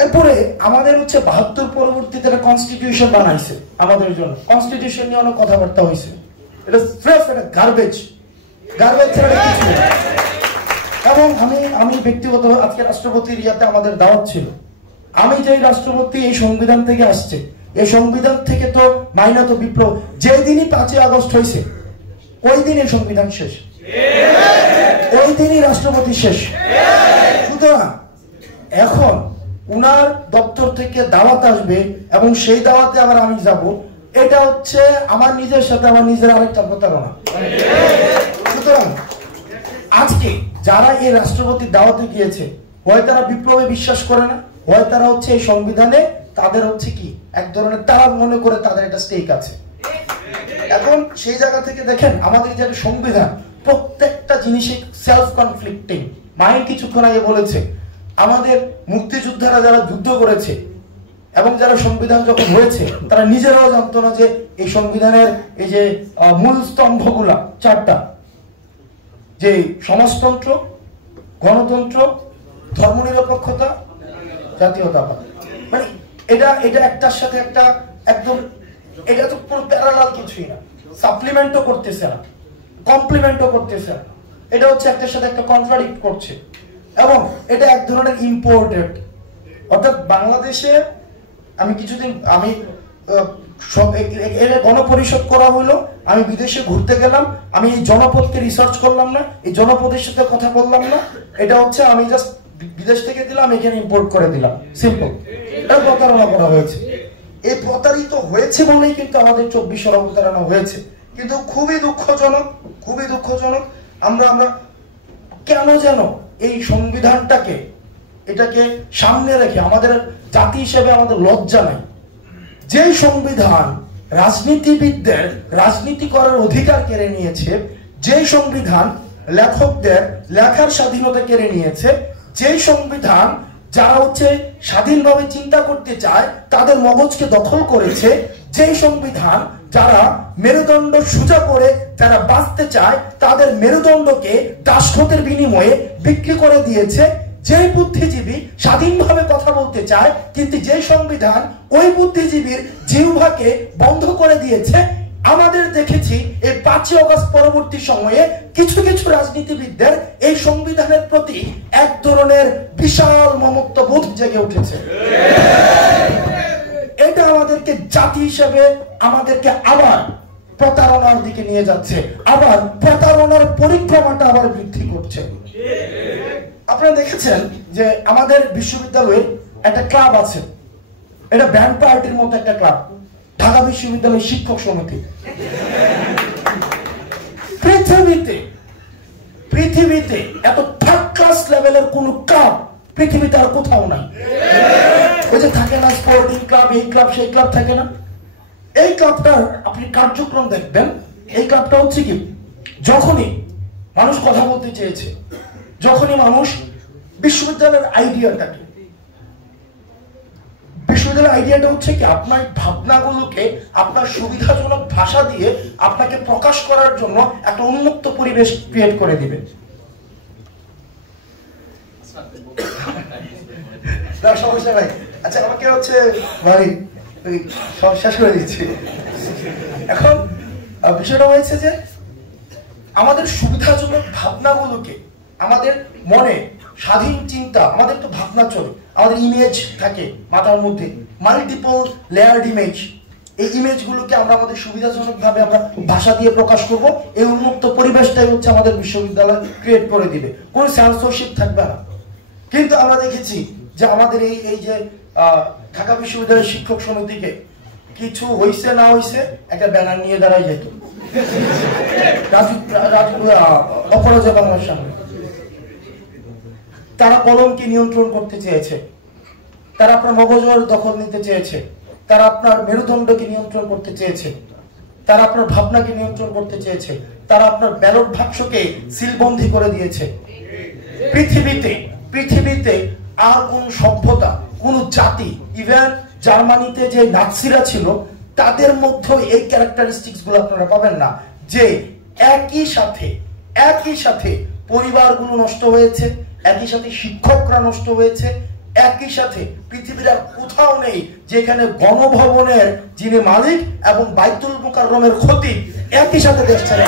এরপরে আমাদের হচ্ছে ৭২ পরবর্তীতে একটা কনস্টিটিউশন বানাইছে আমাদের জন্য। কনস্টিটিউশন নিয়ে অনেক কথাবার্তা হয়েছে। এটা স্রেফ একটা গার্বেজ ছাড়া কিছু না। এবং আমি ব্যক্তিগত আজকে রাষ্ট্রপতির ইয়াতে আমাদের দাওয়াত ছিল। আমি যেই রাষ্ট্রপতি এই সংবিধান থেকে আসছে, এই সংবিধান থেকে তো মাইনত বিপ্লব যেই দিনই ৫ই আগস্ট হয়েছে ওই দিনই সংবিধান শেষ, ওই দিনই রাষ্ট্রপতি শেষ। সুতরাং এখন উনার দপ্তর থেকে দাওয়াত আসবে এবং সেই দাওয়াতে আবার আমি যাব, এটা হচ্ছে আমার নিজের সাথে আমার নিজের আরেকটা প্রতারণা। সুতরাং আজকে যারা এই রাষ্ট্রপতির দাওয়াতে গিয়েছে, হয় তারা বিপ্লবে বিশ্বাস করে না, হয় তারা হচ্ছে এই সংবিধানে তাদের হচ্ছে কি এক ধরনের তারা মনে করে তাদের একটা স্টেক আছে। এখন সেই জায়গা থেকে দেখেন আমাদের যে সংবিধান প্রত্যেকটা জিনিসে সেলফ কনফ্লিক্টিং। মাই কিছুক্ষণ আগে বলেছে আমাদের মুক্তিযোদ্ধারা যারা যুদ্ধ করেছে এবং যারা সংবিধান যখন হয়েছে তারা নিজেরাও জানতো না যে এই সংবিধানের এই যে মূল স্তম্ভগুলা চারটা, যে সমাজতন্ত্র, গণতন্ত্র, ধর্মনিরপেক্ষতা, জাতীয়তাবাদ, মানে এটা একটার সাথে একটা একদম, এটা তো পুরো প্যারালাল কিছুই না, সাপ্লিমেন্টও করতেছে না, কমপ্লিমেন্টও করতেছে না, এটা হচ্ছে একটার সাথে একটা কন্ট্রাডিক্ট করছে এবং এটা এক ধরনের ইম্পোর্টেড। অর্থাৎ বাংলাদেশে আমি কিছুদিন গণপরিষদ করা হলো, আমি বিদেশে ঘুরতে গেলাম, আমি এই জনপদকে রিসার্চ করলাম না, এই জনপদের সাথে কথা বললাম না, এটা হচ্ছে আমি জাস্ট বিদেশ থেকে দিলাম এখানে ইম্পোর্ট করে দিলাম, সিম্পল। এটা প্রতারণা করা হয়েছে। এই প্রতারিত হয়েছে বলেই কিন্তু আমাদের ২৪ প্রতারণা হয়েছে। কিন্তু খুবই দুঃখজনক আমরা কেন যেন এই সংবিধানটাকে এটাকে সামনে রেখে আমাদের জাতি হিসেবে আমাদের লজ্জা নাই। যে সংবিধান রাজনীতিবিদদের রাজনীতি করার অধিকার কেড়ে নিয়েছে, যে সংবিধান লেখকদের লেখার স্বাধীনতা কেড়ে নিয়েছে, যে সংবিধান যারা হচ্ছে স্বাধীনভাবে চিন্তা করতে চায় তাদের মগজকে দখল করেছে, যে সংবিধান যারা মেরুদণ্ড সোজা করে যারা বাঁচতে চায় তাদের মেরুদণ্ডকে দাসত্বের বিনিময়ে বিক্রি করে দিয়েছে, যে বুদ্ধিজীবী স্বাধীনভাবে কথা বলতে চায় কিন্তু যে সংবিধান ওই বুদ্ধিজীবীর জিহ্বাকে বন্ধ করে দিয়েছে। আমাদের দেখেছি এই ৫ই আগস্ট পরবর্তী সময়ে কিছু কিছু রাজনীতিবিদদের এই সংবিধানের প্রতি এক ধরনের বিশাল মমত্ববোধ জেগে উঠেছে। এটা আমাদেরকে জাতি হিসেবে আমাদেরকে আবার প্রতারণার দিকে নিয়ে যাচ্ছে, আবার প্রতারণার পরিক্রমাটা আবার বৃদ্ধি করছে। আপনারা দেখেছেন যে আমাদের বিশ্ববিদ্যালয়ে একটা ক্লাব আছে, এটা ব্যান্ড পার্টির মতো একটা ক্লাব, ঢাকা বিশ্ববিদ্যালয় শিক্ষক সমিতি। পৃথিবীতে এত থার্ড ক্লাস লেভেলের কোন ক্লাব পৃথিবীতে আর কোথাও নাই। ওই যে থাকে না স্পোর্টিং ক্লাব, এই ক্লাব সেই ক্লাব থাকে না, এই ক্লাবটার আপনি কার্যক্রম দেখবেন। এই ক্লাবটা হচ্ছে কি, যখনই মানুষ কথা বলতে চেয়েছে, যখনই মানুষ বিশ্ববিদ্যালয়ের আইডিয়াটা হচ্ছে কি আপনার ভাবনাগুলোকে আপনার সুবিধাজনক ভাষা দিয়ে আপনাকে প্রকাশ করার জন্য একটা উন্মুক্ত পরিবেশ ক্রিয়েট করে দিবে। সমস্যা নাই, আচ্ছা আমাকে হচ্ছে ভাই সব শেষ করে দিচ্ছি। এখন বিষয়টা হয়েছে যে আমাদের সুবিধাজনক ভাবনাগুলোকে, আমাদের মনে স্বাধীন চিন্তা, আমাদের তো ভাবনা চলে, আমাদের ইমেজ থাকে মাথার মধ্যে, মাল্টিপল লেয়ার্ড ইমেজ, এই ইমেজগুলোকে আমরা আমাদের সুবিধাজনক ভাবে আমরা ভাষা দিয়ে প্রকাশ করব। এই উন্মুক্ত পরিবেশটাই হচ্ছে আমাদের বিশ্ববিদ্যালয় ক্রিয়েট করে দিবে, কোনো সেন্সরশিপ থাকবে না। কিন্তু আমরা দেখেছি যে আমাদের এই যে ঢাকা বিশ্ববিদ্যালয়ের শিক্ষক সমিতিকে কিছু হইছে না হইছে একটা ব্যানার নিয়ে দাঁড়াই যেত অপরাজয় বাংলার সামনে। তারা কলমকে নিয়ন্ত্রণ করতে চেয়েছে, তারা আপনার মগজের দখল নিতে চেয়েছে, তারা আপনার মেরুদণ্ডকে নিয়ন্ত্রণ করতে চেয়েছে, তারা আপনার ভাবনাকে নিয়ন্ত্রণ করতে চেয়েছে, তারা আপনার ব্যালট বাক্সকে সিলবন্দি করে দিয়েছে। পৃথিবীতে আর কোন সভ্যতা, কোন জাতি, ইভেন জার্মানিতে যে নাৎসিরা ছিল তাদের মধ্যে এই ক্যারেক্টারিস্টিক্স গুলো আপনারা পাবেন না, যে একই সাথে পরিবারগুলো নষ্ট হয়েছে, একই সাথে শিক্ষকরা নষ্ট হয়েছে, একই সাথে পৃথিবীর আর কোথাও নেই যেখানে গণভবনের যিনি মালিক এবং বাইতুল মুকাররমের খতিব একই সাথে দেশ ছেড়ে